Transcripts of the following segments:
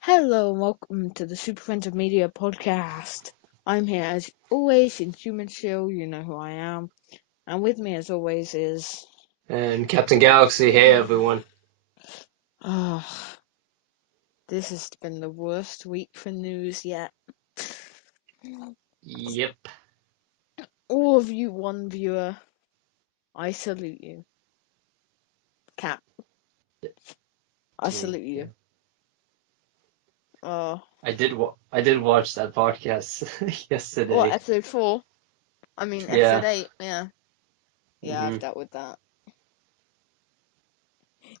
Hello and welcome to the SuperFriends of Media podcast. I'm here as always in Human Shield, you know who I am. And with me as always is... And Captain Galaxy, hey everyone. Oh, this has been the worst week for news yet. Yep. All of you one viewer, I salute you. Cap, I salute you. Yeah. Oh, I did watch that podcast what, yesterday. episode 4? I mean, episode Yeah. 8, yeah. Yeah, I've hmm dealt with that.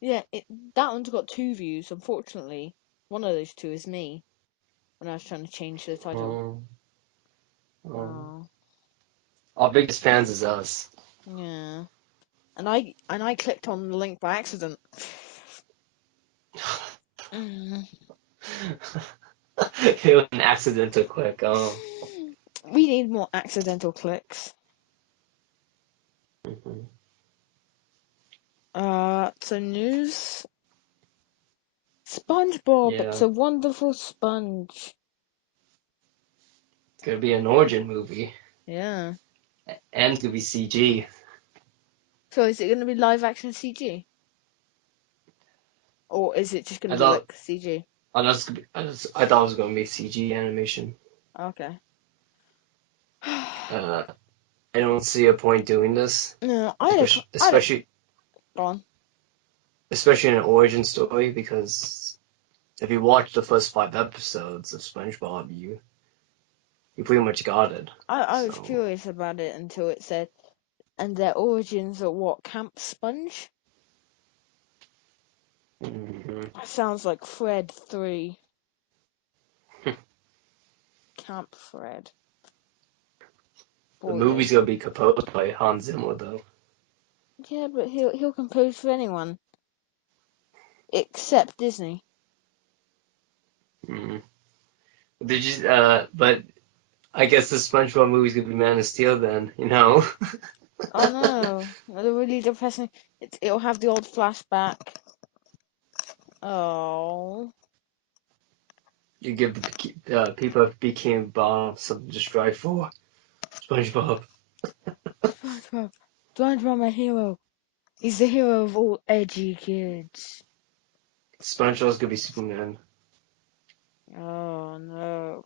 Yeah, that one's got 2 views, unfortunately. One of those 2 is me, when I was trying to change the title. Um, um, Oh, our biggest fans is us. yeah. And I clicked on the link by accident. Mm. It was an accidental click. We need more accidental clicks. Mhm. So news. SpongeBob, it's Yeah. a wonderful sponge. Could be an origin movie, Yeah. and could be CG. So is it going to be live action CG? Or is it just going I to be thought like CG? I thought it was going to be CG animation. Okay. Uh, I don't see a point doing this, No, I had especially go on. especially in an origin story because if you watch the first 5 episodes of SpongeBob, you pretty much got it. I was So curious about it until it said, and their origins are what, Camp Sponge? mhm. Sounds like Fred 3. Camp Fred. The Boy, oh movie's gonna be composed by Hans Zimmer though. yeah, but he'll compose for anyone except Disney. Mm. But I guess the SpongeBob movie's gonna be Man of Steel then, you know. Oh no, the really depressing. It'll have the old flashback. Oh, You give the people of Bikini Bottom something to strive for. SpongeBob. SpongeBob, SpongeBob, my hero. He's the hero of all edgy kids. SpongeBob's gonna be Superman. Oh no,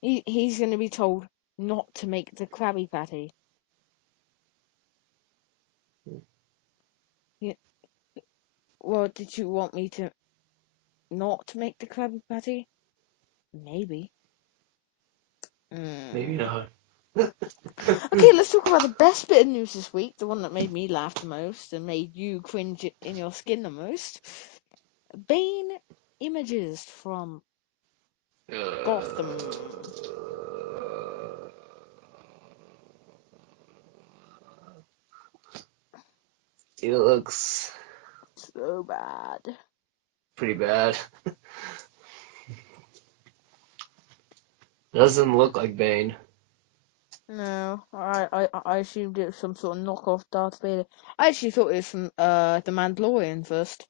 he's gonna be told not to make the Krabby Patty. Yeah, well, did you want me to not make the Krabby Patty? Maybe. Maybe Mm. not. Okay, let's talk about the best bit of news this week, the one that made me laugh the most and made you cringe in your skin the most. Bane images from Gotham. It looks So bad. pretty bad. Doesn't look like Bane. No, I assumed it was some sort of knockoff Darth Vader. I actually thought it was from The Mandalorian first.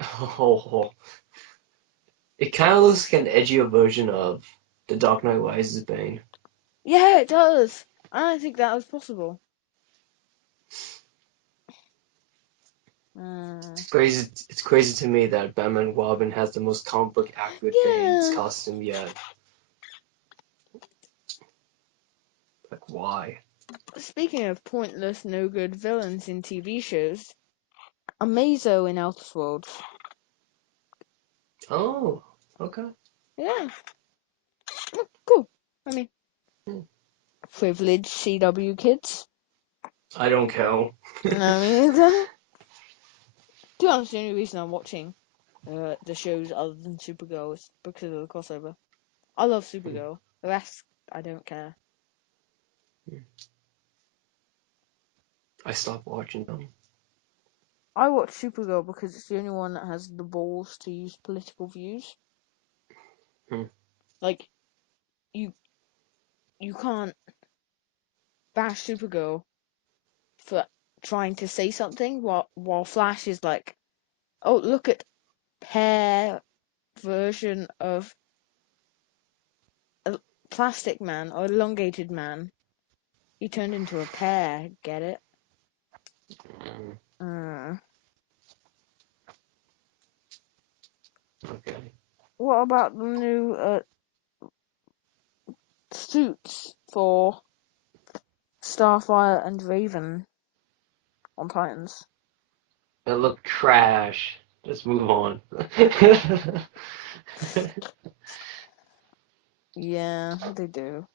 Oh, it kind of looks like an edgier version of the Dark Knight Rises Bane. Yeah, it does. I don't think that was possible. Uh, It's crazy to me that Batman Robin has the most comic book accurate Bane's yeah. costume yet. Like, why? Speaking of pointless, no good villains in TV shows, Amazo in Outer Worlds. Oh, okay. Yeah, cool. I mean, Hmm. privileged CW kids. I don't care. I mean, to be honest, the only reason I'm watching the shows other than Supergirl is because of the crossover. I love Supergirl. The rest, I don't care. I stopped watching them. I watch Supergirl because it's the only one that has the balls to use political views. Hmm. Like, you you can't bash Supergirl for trying to say something while Flash is like, oh, look at pear version of a plastic man or elongated man. He turned into a pear. Get it? Mm, Uh, okay. what about the new suits for Starfire and Raven on Titans? It looked trash. Just move on. Yeah, they do.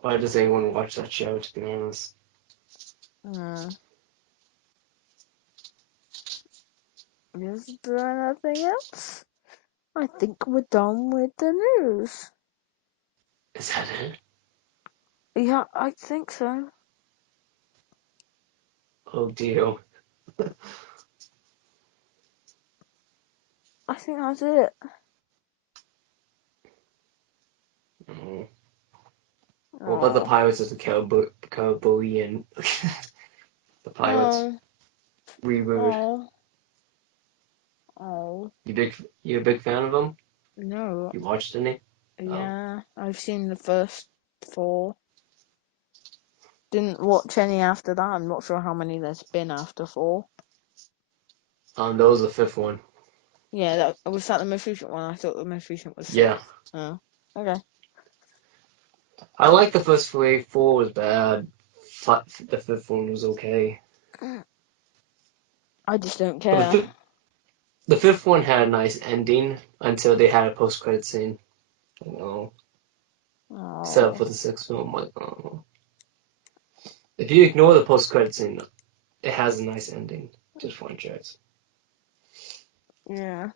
Why does anyone watch that show, to be honest? Uh, is there anything else? I think we're done with the news. Is that it? Yeah, I think so. Oh dear. I think that's it. Oh. What about the Oh, Pirates of the Caribbean? The Pirates oh, reboot. oh, oh. You a big fan of them? No, You watched any? Oh. yeah, I've seen the first 4. Didn't watch any after that. I'm not sure how many there's been after 4. That was the fifth one. Yeah, was that the most recent one? I thought the most recent was 6. Yeah. Oh, okay. I like the first three. Four was bad. The fifth one was okay. I just don't But care. the fifth one had a nice ending until they had a post-credit scene. Oh. Set up Oh, for the sixth film. Like, oh. If you ignore the post-credit scene, it has a nice ending to the franchise. yeah,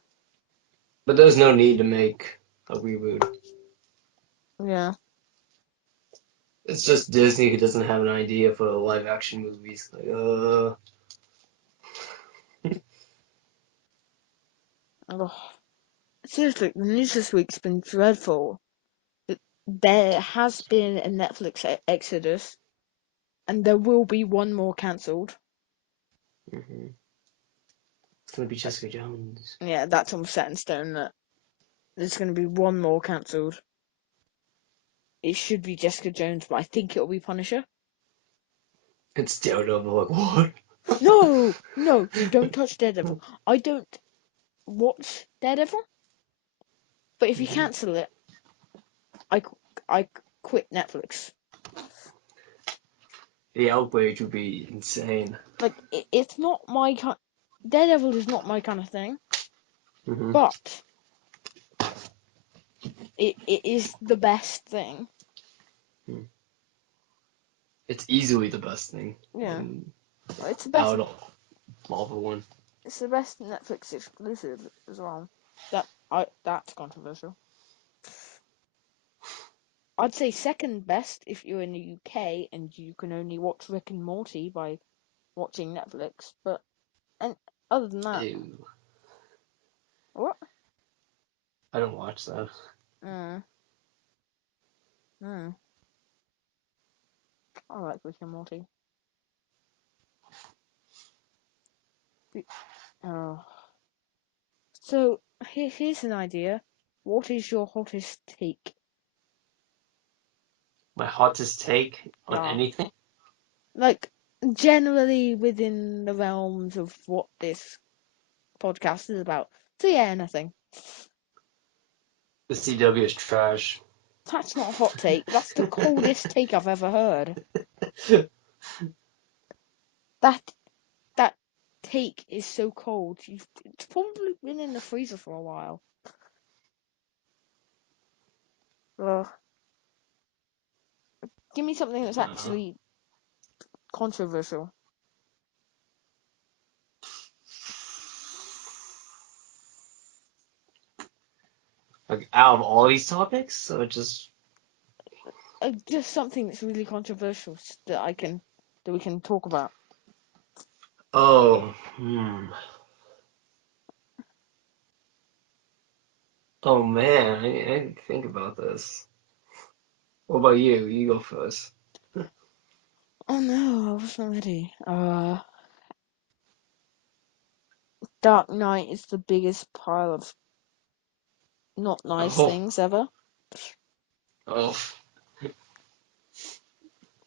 But there's no need to make a reboot. yeah. It's just Disney who doesn't have an idea for live action movies. Like, Oh, seriously, the news this week's been dreadful. There has been a Netflix exodus, and there will be one more cancelled. mm-hmm. It's gonna be Jessica Jones. Yeah, that's almost set in stone that there's going to be one more cancelled. It should be Jessica Jones, but I think it'll be Punisher. It's Daredevil. Like, what? No, no, don't touch Daredevil. I don't watch Daredevil, but if you Mm-hmm. cancel it, I, I quit Netflix. The outrage would be insane. Like, it's not my kind. Daredevil is not my kind of thing, Mm-hmm. but it is the best thing. It's easily the best thing Yeah, in it's the best. out of Marvel one. It's the best Netflix exclusive as well. That's controversial. I'd say second best if you're in the UK and you can only watch Rick and Morty by watching Netflix. But and other than that, Ew. what? I don't watch that. Mm, mm, I like Rick and Morty. Oh, so here's an idea. What is your hottest take? My hottest take on Ah, anything? like generally within the realms of what this podcast is about. So yeah, nothing. The CW is trash. That's not a hot take. That's the coldest take I've ever heard. That that take is so cold. It's probably been in the freezer for a while. Ugh. Give me something that's uh, actually controversial. like out of all these topics, so just Just something that's really controversial that we can talk about. oh hmm. Oh man, I didn't think about this. What about you? You go first. Oh no, I wasn't ready. Dark Knight is the biggest pile of not nice Oh, things ever. oh.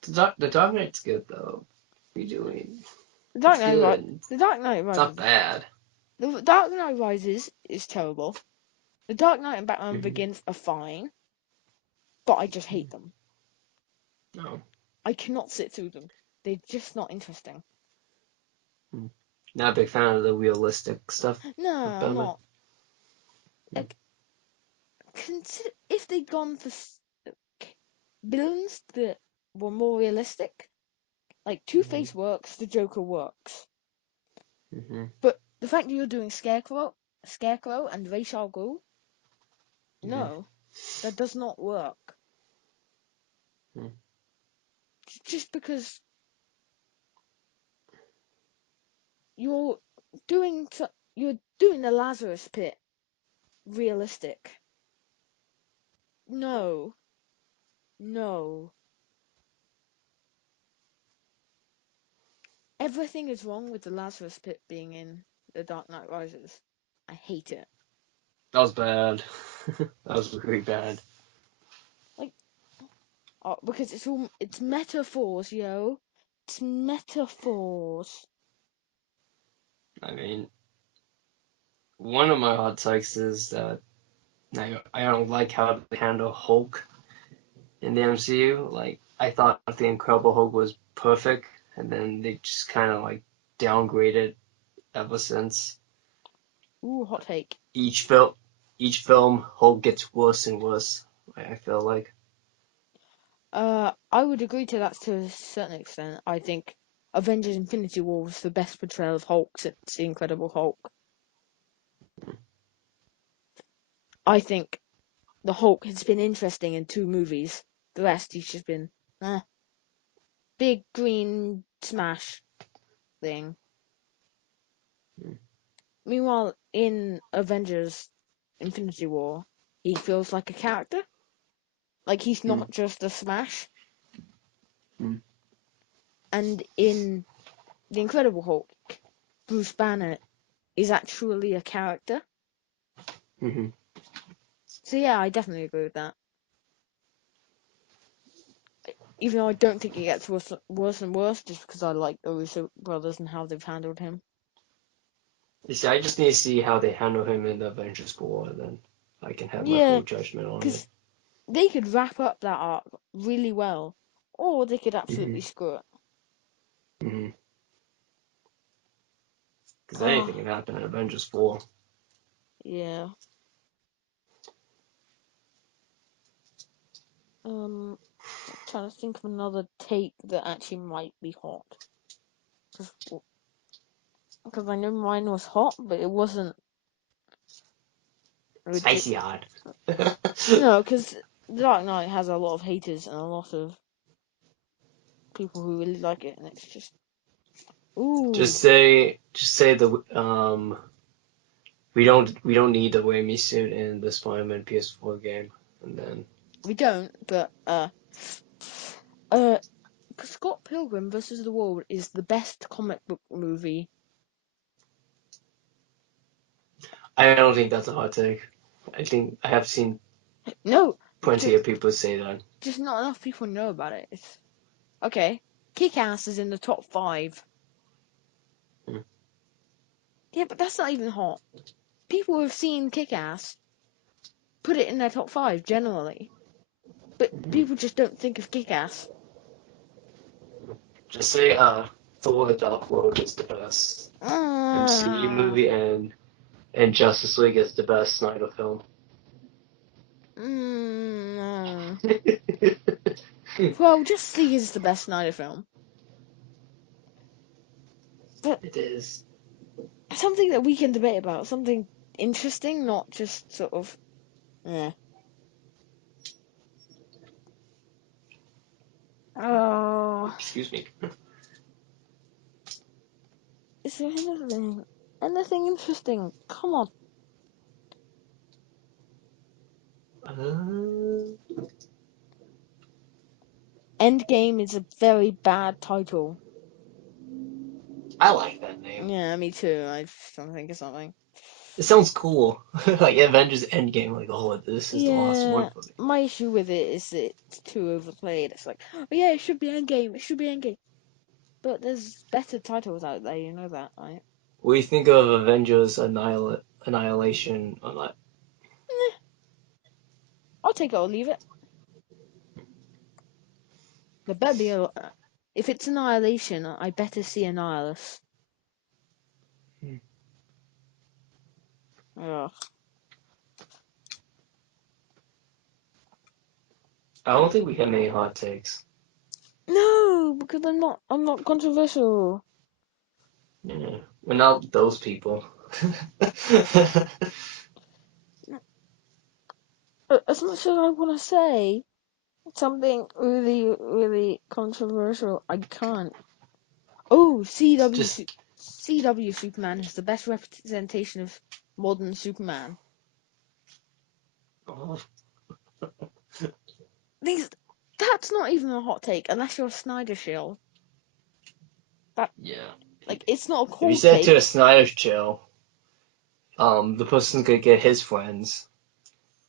The Dark Knight's good though. What are you doing? The It's Dark Knight, good. the Dark Knight It's not Rises. bad. The Dark Knight Rises is terrible. The Dark Knight and Batman Mm-hmm. Begins are fine, but I just hate them. No. I cannot sit through them. They're just not interesting. Not a big fan of the realistic stuff No, with I'm Batman. not. Like, consider if they'd gone for villains that were more realistic. Like Mm-hmm. Two-Face works, the Joker works, Mm-hmm. but the fact that you're doing Scarecrow, and Ra's al Ghul, Mm-hmm. no, that does not work. Mm-hmm. Just because you're doing you're doing the Lazarus Pit realistic. No, no. Everything is wrong with the Lazarus Pit being in The Dark Knight Rises. I hate it. That was bad. That was really bad. Like, because it's metaphors, yo. It's metaphors. I mean, one of my hot takes is that I don't like how they handle Hulk in the MCU. Like, I thought the Incredible Hulk was perfect, and then they just kind of like downgraded ever since. Ooh, hot take. Each film, each film, Hulk gets worse and worse. I feel like. I would agree to that to a certain extent. I think Avengers Infinity War was the best portrayal of Hulk since The Incredible Hulk. I think the Hulk has been interesting in 2 movies. The rest, he's just been, big green smash thing. Mm. Meanwhile, in Avengers Infinity War, he feels like a character. Like he's Mm. not just a smash. Mm. And in The Incredible Hulk, Bruce Banner is actually a character. Mm-hmm. So yeah, I definitely agree with that. Even though I don't think it gets worse and worse, just because I like the Russo brothers and how they've handled him. You see, I just need to see how they handle him in the Avengers 4, and then I can have my Yeah, full judgment on it. because they could wrap up that arc really well, or they could Mm-hmm. absolutely screw it. Mm-hmm. Because anything Oh, can happen in Avengers 4. yeah. Trying to think of another take that actually might be hot. Because I know mine was hot, but it wasn't Spicy ridiculous. hot. No, because Dark Knight has a lot of haters and a lot of people who really like it, and it's just ooh, just say the we don't need the Raimi suit in the Spider-Man PS4 game, and then we don't. But uh, Scott Pilgrim versus the World is the best comic book movie. I don't think that's a hot take. I think I have seen No, plenty of people say that. just not enough people know about it. It's okay. Kick-Ass is in the top 5. Hmm. Yeah, but that's not even hot. People who have seen Kick-Ass put it in their top 5 generally, but Mm-hmm. people just don't think of Kick-Ass. Just say Thor: The Dark World is the best MCU Uh, movie, and Justice League is the best Snyder film. mm, It well, Justice League is the best Snyder film, but is. something that we can debate about, something interesting, not just sort of. Eh. Oh, Excuse me. is there anything interesting? Come on. Uh, Endgame is a very bad title. I like that name. name. Yeah, me too. I just don't think of something. It sounds cool. Like Avengers Endgame, like, oh, this is the last one Yeah, for me. my issue with it is that it's too overplayed. It's like, oh yeah, it should be Endgame. It should be Endgame. But there's better titles out there. You know that, right? What do you think of Avengers Annihilation? Eh, I'll take it or leave it. There better be a. If it's Annihilation, I better see Annihilus. Ugh. I don't think we have any hot takes. No, because I'm not controversial. Yeah, we're not those people. As much as I want to say something really, really controversial, I can't. Oh, Just CW Superman is the best representation of modern Superman. oh, These, that's not even a hot take unless you're a Snyder shill. That yeah. like it's not a If you cold said to a take. Snyder chill, the person's gonna get his friends,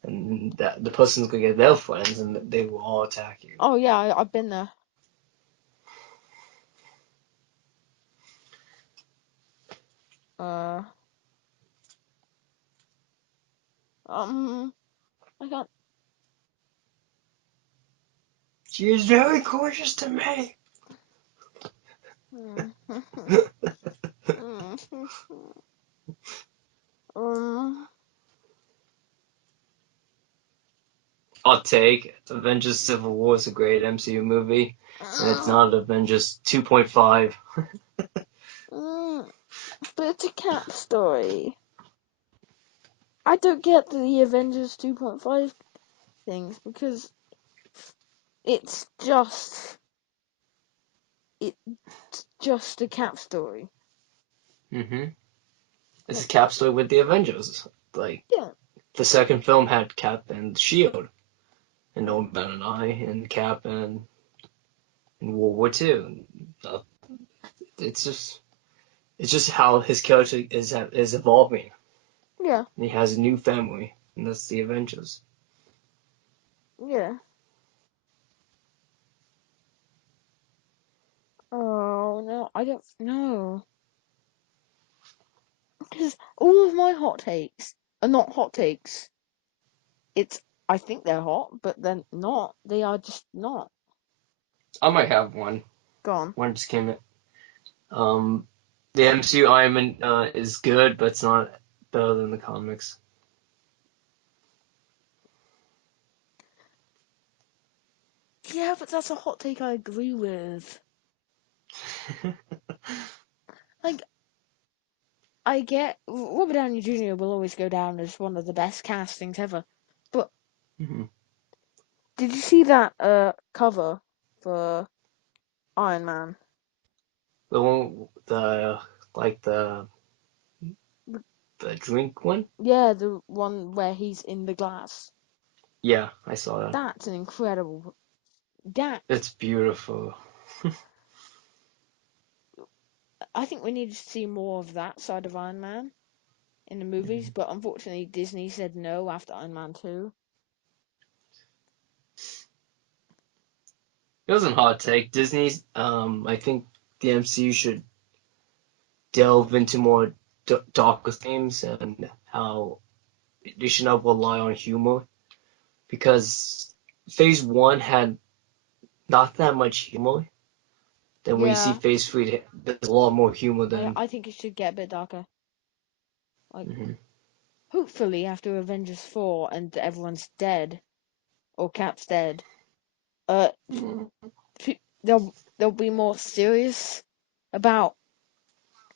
and that the person's gonna get their friends, and they will all attack you. Oh yeah, I've been there. Uh, um, I can't. She is very gorgeous to me. um, Hot take: Avengers Civil War is a great MCU movie, and it's not Avengers 2.5. but it's a Cap story. I don't get the Avengers 2.5 things because it's just a Cap story. hmm It's a Like Cap story with the Avengers. Like, yeah, the second film had Cap and Shield, and no one better than I, and Cap and in World War II. Uh, It's just how his character is evolving. yeah, And he has a new family, and that's the Avengers. yeah. Oh no, I don't know. Because all of my hot takes are not hot takes. It's I think they're hot, but they're not. They are just not. I might have one. Gone. One just came in. The MCU Iron Man is good, but it's not better than the comics. Yeah, but that's a hot take I agree with. Like, I get Robert Downey Jr. will always go down as one of the best castings ever. But Mhm. did you see that cover for Iron Man? The one, like the drink one. Yeah, the one where he's in the glass. Yeah, I saw that. That's an incredible. That It's beautiful. I think we need to see more of that side of Iron Man in the movies, Mhm. but unfortunately Disney said no after Iron Man 2. It was a hot take. Disney's. I think the MCU should delve into more darker themes and how they should not rely on humor because Phase One had not that much humor. Then when you see Yeah, Phase Three, there's a lot more humor than. I think it should get a bit darker. Like, Mhm. hopefully after Avengers 4 and everyone's dead, or Cap's dead, uh, they'll be more serious about,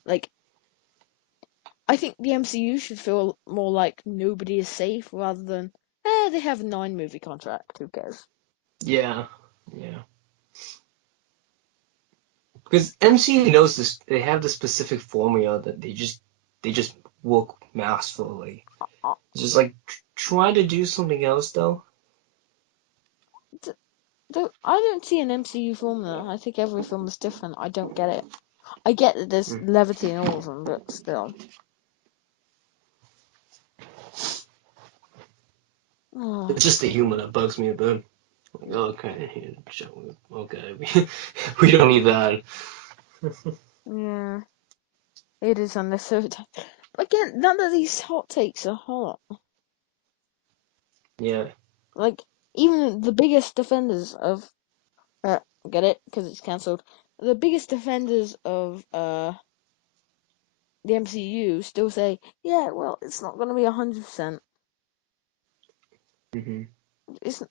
like, I think the MCU should feel more like nobody is safe rather than, they have a 9 movie contract, who cares? Yeah, yeah. Because MCU knows this. They have the specific formula that they just work masterfully. Uh, It's just like try to do something else though. I don't see an MCU formula. I think every film is different. I don't get it. I get that there's Mm. levity in all of them, but still. Oh, It's just the humor that bugs me a bit. Like, okay, okay, we don't need that. yeah, it is unnecessary. Again, none of these hot takes are hot. Yeah. Like, even the biggest defenders of get it? Because it's cancelled. The biggest defenders of the MCU still say, yeah, well, it's not going to be 100%. Hmm. It's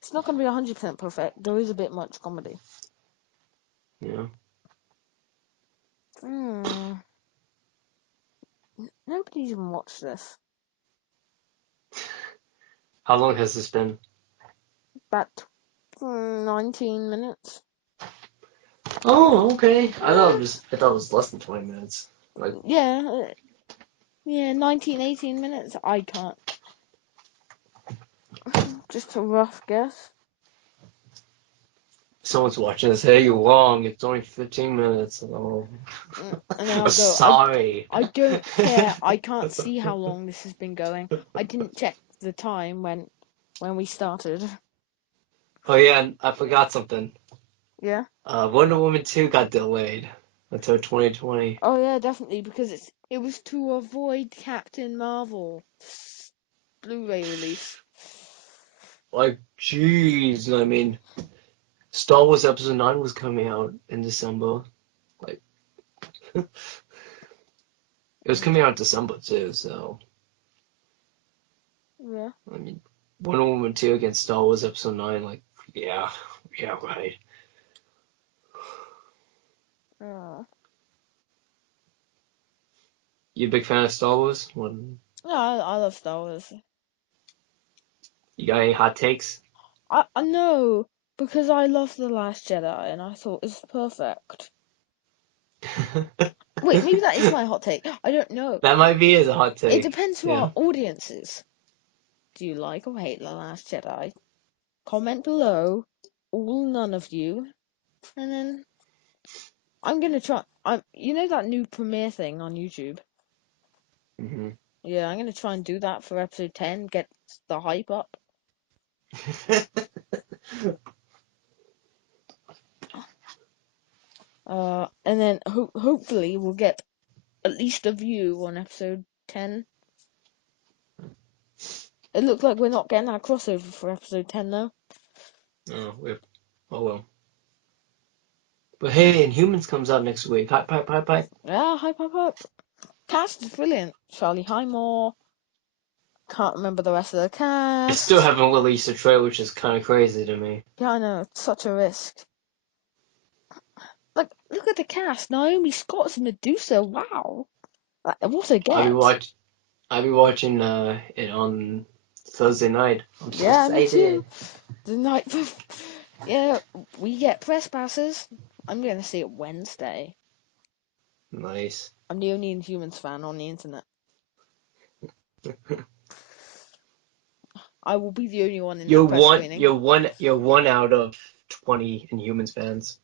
it's not going to be 100% perfect. There is a bit much comedy. Yeah. Hmm. Nobody's even watched this. How long has this been? About 19 minutes. Oh, okay. Eh, I thought it was less than 20 minutes. Like, yeah, yeah, 19, 18 minutes. I can't. Just a rough guess. someone's watching this. Hey, you're wrong. It's only 15 minutes. Oh, And then I'll go, sorry. I don't care. I can't see how long this has been going. I didn't check the time when we started. Oh yeah, and I forgot something. Yeah. Wonder Woman 2 got delayed until 2020. Oh yeah, definitely because it was to avoid Captain Marvel Blu-ray release. Like, jeez. I mean, Star Wars Episode 9 was coming out in December. Like, it was coming out in December too, so, Yeah. I mean, Wonder Woman 2 against Star Wars Episode 9, like, yeah, yeah, right. Uh, You a big fan of Star Wars? yeah, I love Star Wars. You got any hot takes? I know because I love The Last Jedi and I thought it was perfect. Wait, maybe that is my hot take. I don't know. That might be as a hot It take. depends who Yeah. our audience is. Do you like or hate The Last Jedi? Comment below, all none of you, and then I'm gonna try. You know that new premiere thing on YouTube? Hmm. Yeah, I'm gonna try and do that for episode 10. Get the hype up. And then hopefully we'll get at least a view on episode 10. It looks like we're not getting that crossover for episode 10 though. Oh, oh well. But hey, Inhumans comes out next week. Hype, hype, hype, hype. Yeah, hype, hype, hype. Cast is brilliant. Charlie Highmore. Can't remember the rest of the They still cast. haven't released a trailer, which is kind of crazy to me. Yeah, I know. It's such a risk. Like, look at the cast. Naomi Scott's Medusa. Wow. Like, what a I'll be get. watch. I'll be watching it on Thursday night. I'm so Yeah, me too. excited. The night before. Yeah, we get press passes. I'm going to see it Wednesday. Nice. I'm the only Inhumans fan on the internet. I will be the only one in You're that press one. screening. You're one out of 20 Inhumans fans.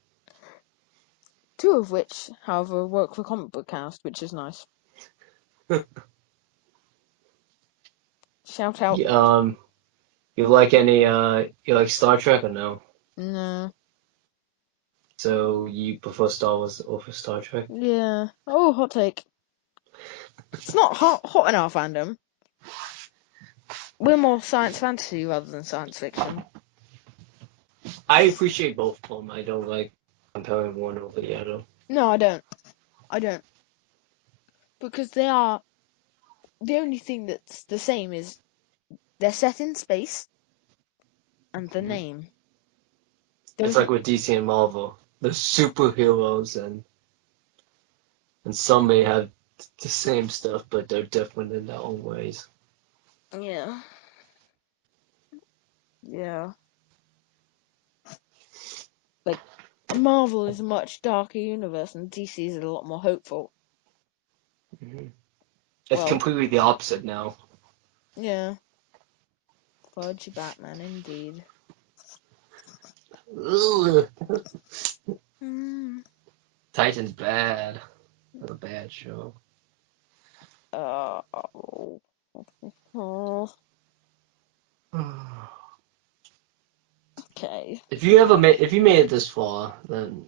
Two of which, however, work for Comic Book Cast, which is nice. Shout out. You, you like any? You like Star Trek or no? No. So you prefer Star Wars over Star Trek? Yeah. Oh, hot take. It's not hot in our fandom. We're more science fantasy rather than science fiction. I appreciate both of them. I don't like comparing one over the other. No, I don't. I don't. Because they are. The only thing that's the same is they're set in space and the Mhm. name. There It's isn't. like with DC and Marvel. They're superheroes, and some may have the same stuff, but they're different in their own ways. Yeah. Yeah. Like, Marvel is a much darker universe and DC is a lot more hopeful. Hmm. It's Well, completely the opposite now. yeah. Fudge Batman, indeed. Ugh. Hmm. Titan's bad. It's a bad show. Oh, oh, okay. If you made it this far, then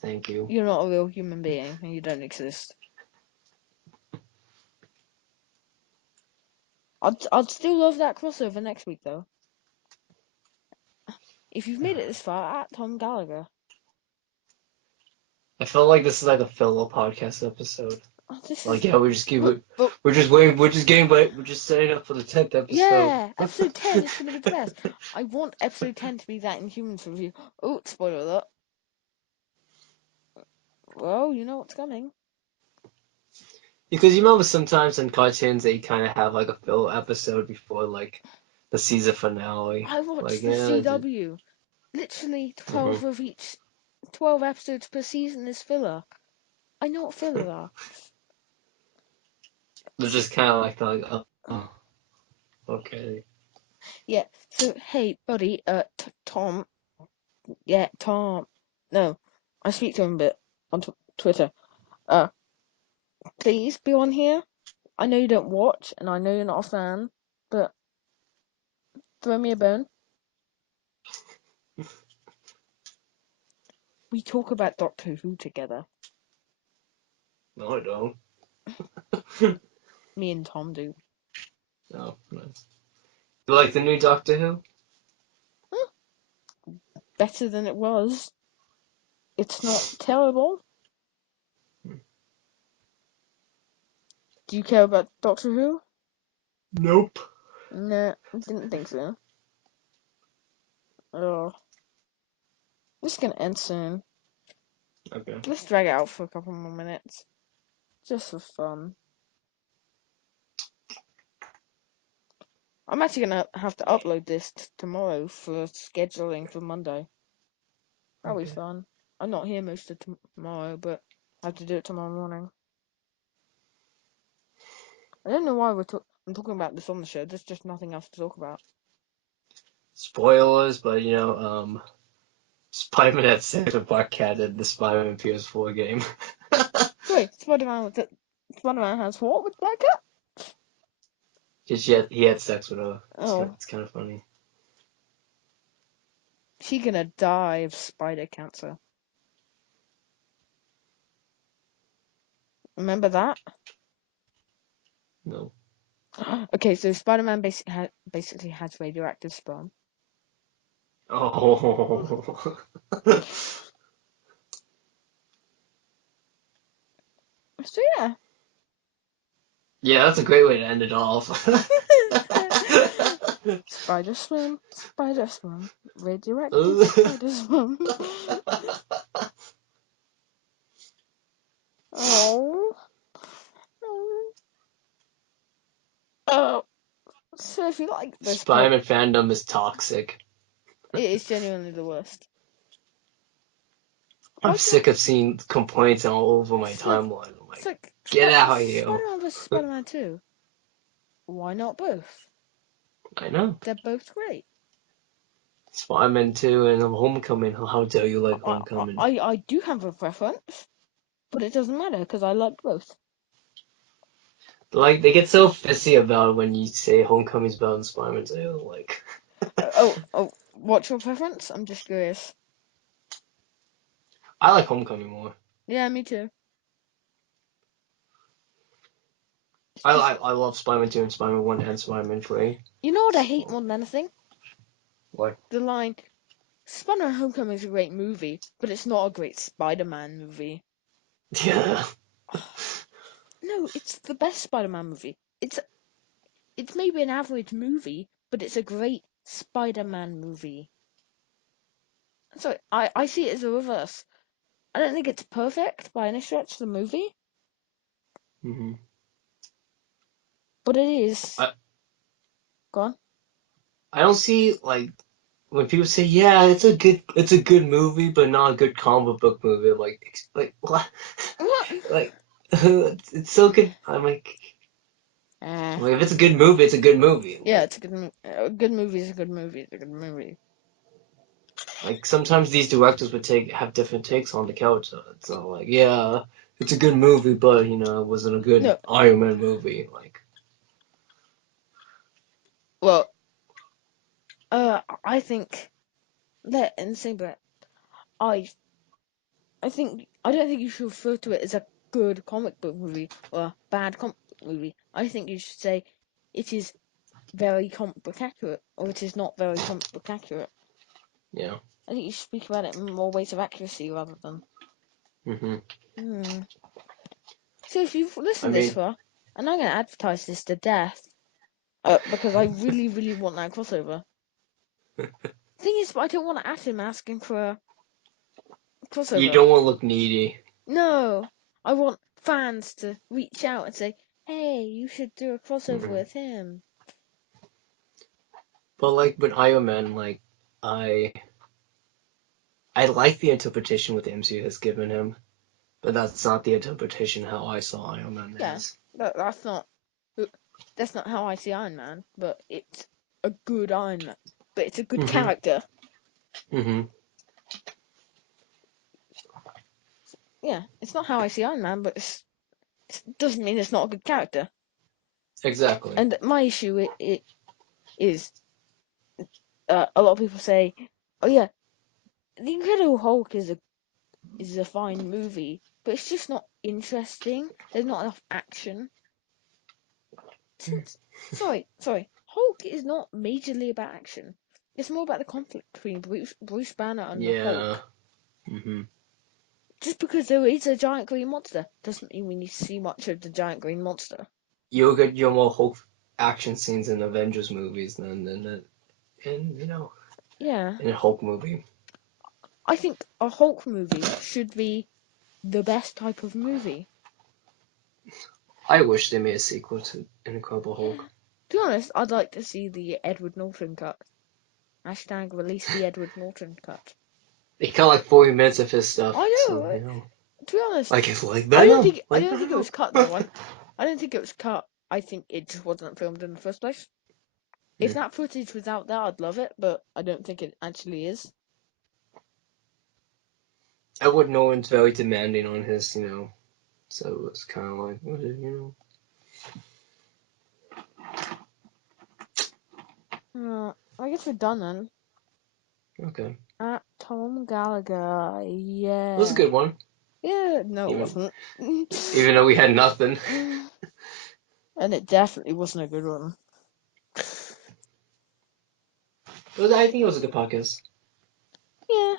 thank you. You're not a real human being, and you don't exist. I'd still love that crossover next week, though. If you've made it this far, at Tom Gallagher. I felt like this is like a filler podcast episode. Oh, this Like, is. yeah, we just keep it. But We're just waiting. We're just getting. We're just setting up for the 10th episode. yeah, episode 10 is gonna be the best. I want episode 10 to be that Inhumans review. Oh, spoiler alert. Well, you know what's coming. Because you remember sometimes in cartoons they kind of have like a filler episode before like the season finale. I Like, watched the yeah. CW. Literally Mm-hmm. 12 of each. 12 episodes per season is filler. I know what filler are. They're So, just kind of like, oh, okay. yeah, so hey, buddy, Tom. Yeah, Tom. No, I speak to him a bit on Twitter. Uh, please be on here. I know you don't watch, and I know you're not a fan, but throw me a bone. We talk about Doctor Who together. No, I don't. Me and Tom do. No, no. You like the new Doctor Who? Huh, better than it was. It's not terrible. Do you care about Doctor Who? Nope. Nah, didn't think so. Oh, this is gonna end soon. Okay. Let's drag it out for a couple more minutes. Just for fun. I'm actually gonna have to upload this tomorrow for scheduling for Monday. That'll be Okay. fun. I'm not here most of tomorrow, but I have to do it tomorrow morning. I don't know why I'm talking about this on the show. There's just nothing else to talk about. Spoilers, but Spider-Man had sex with Black Cat in the Spider-Man PS4 game. Wait, Spider-Man has what with Black Cat? He had sex with her. Oh, It's kind of funny. she gonna die of spider cancer. Remember that? No. Okay, so Spider-Man basically has radioactive sperm. Oh. So yeah. Yeah, that's a great way to end it off. Spider swim, radioactive spider swim. Oh. Oh. So if you like this pod, Spider-Man fandom is toxic. it is genuinely the worst. I'm Why can't sick of seeing complaints all over my it's like timeline. I'm it's like, like get out of here. Spider-Man versus Spider-Man 2? Why not both? I know. They're both great. Spider-Man 2 and Homecoming. How dare you like Homecoming? I do have a preference, but it doesn't matter because I like both. Like, they get so pissy about it when you say Homecoming's better than Spider-Man 2. Like, What's your preference? I'm just curious. I like Homecoming more. Yeah, me too. It's I just, I, I love Spider-Man 2 and Spider-Man 1 and Spider-Man 3. you know what I hate more than anything? What? The line, Spider-Man Homecoming is a great movie, but it's not a great Spider-Man movie. Yeah. No, it's the best Spider-Man movie. It's maybe an average movie, but it's a great Spider-Man movie. So I see it as a reverse. I don't think it's perfect by any stretch of the movie, hmm but it is. I Go on. I don't see like when people say, yeah, it's a good movie, but not a good comic book movie. I'm like what? What? Like it's so good. I'm Eh. like, if it's a good movie, it's a good movie. Yeah, Like, it's a good movie. A good movie is a good movie. It's a good movie. Like sometimes these directors would have different takes on the character. It's not like, yeah, it's a good movie, but it wasn't a good No, Iron Man movie. Like, well, I think let in the same breath, I I don't think you should refer to it as a good comic book movie or a bad comic book movie. I think you should say it is very comic book accurate or it is not very comic book accurate. yeah. I think you should speak about it in more ways of accuracy rather than. hmm Hmm. So if you've I listened this mean, far, and I'm going to advertise this to death, because I really, really want that crossover. Thing is, I don't want to add him asking for a you crossover. don't want to look needy. No, I want fans to reach out and say, "Hey, you should do a crossover hmm with him." But like with Iron Man, like I I like the interpretation what the MCU has given him, but that's not the interpretation how I saw Iron Man Yeah, as. that's not that's not how I see Iron Man, but it's a good Iron Man. But it's a good hmm character. hmm Yeah, it's not how I see Iron Man, but it doesn't mean it's not a good character. Exactly. And my issue it is a lot of people say, "Oh yeah, The Incredible Hulk is a fine movie, but it's just not interesting. There's not enough action." Since sorry, Hulk is not majorly about action. It's more about the conflict between Bruce Banner and the Yeah. Hulk. hmm Just because there is a giant green monster doesn't mean we need to see much of the giant green monster. You'll get your more Hulk action scenes in Avengers movies than in Yeah, in a Hulk movie. I think a Hulk movie should be the best type of movie. I wish they made a sequel to Incredible Hulk. To be honest, I'd like to see the Edward Norton cut. Hashtag release the Edward Norton cut. They cut like 40 minutes of his stuff, I know, so right? To be honest, like it's like Venom, I like don't think it Venom. was cut though. I don't think it was cut. I think it just wasn't filmed in the first place. If Hmm. that footage was out there, I'd love it, but I don't think it actually is. Edward Norton's very demanding on his, so it's kind of like, I guess we're done then. okay. At Tom Gallagher, It was a yeah. good one, Yeah, no, it even wasn't. even though we had nothing. And it definitely wasn't a good one. I think it was a good podcast. Yeah,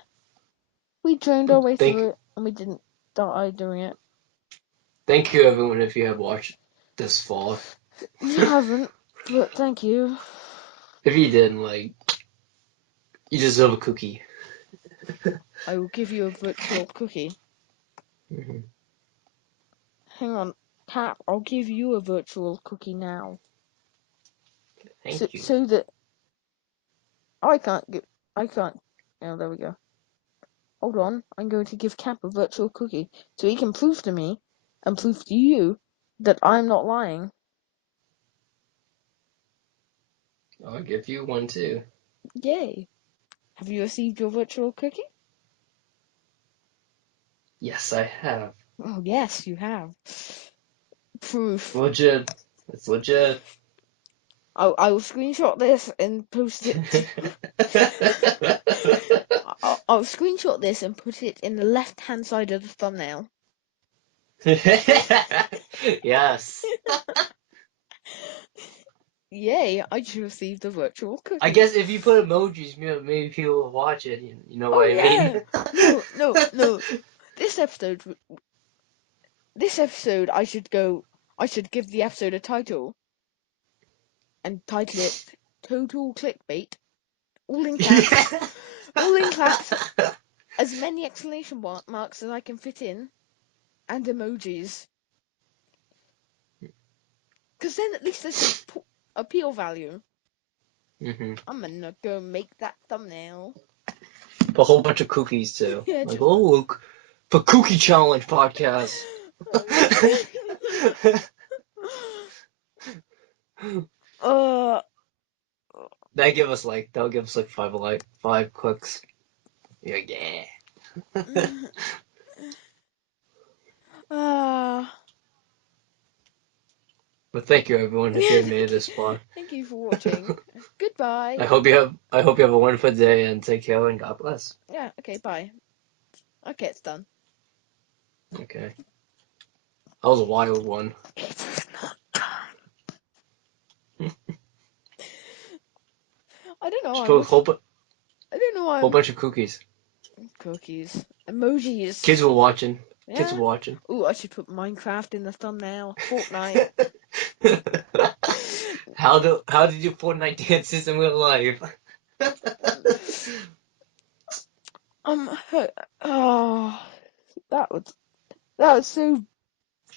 we trained our way Thank through it, and we didn't die doing it. thank you everyone if you have watched this far. You haven't, but thank you. If you didn't, like, you deserve a cookie. I will give you a virtual cookie. hmm Hang on, Cap, I'll give you a virtual cookie now. So, Thank you. so that I can't get. I can't. Oh, there we go. Hold on. I'm going to give Cap a virtual cookie so he can prove to me and prove to you that I'm not lying. I'll give you one too. Yay. Have you received your virtual cookie? Yes, I have. Oh, yes, you have. Proof. Legit. It's legit. I will screenshot this and post it. I'll screenshot this and put it in the left hand side of the thumbnail. Yes. Yay, I just received a virtual I cookie. guess if you put emojis, maybe people will watch it. You know Oh what I mean? yeah. No, no, no. This episode this episode I should give the episode a title and title it Total Clickbait. All in caps. Yeah. All in caps. As many exclamation marks as I can fit in. And emojis. Because then at least there's appeal value. hmm I'm gonna go make that thumbnail. A whole bunch of cookies too. Yeah, Like, just oh, look, for Cookie Challenge podcast. uh That'll give us like 5 clicks. You're like, yeah. Ah, But thank you everyone if you yeah. have made it this far. Thank you for watching. Goodbye. I hope you have a wonderful day and take care and God bless. Yeah. Okay. Bye. Okay, it's done. Okay. That was a wild one. It is not done. I don't know. Just I put a was. whole, I don't know why whole I'm bunch of cookies. cookies, emojis. Kids were watching. Kids Yeah. were watching. Ooh, I should put Minecraft in the thumbnail. Fortnite. How did you Fortnite dances in real life? Um. Oh, that was that was so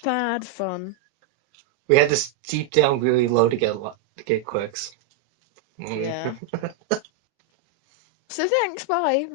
bad fun. We had to steep down really low to get clicks. Mm. Yeah. So thanks. Bye.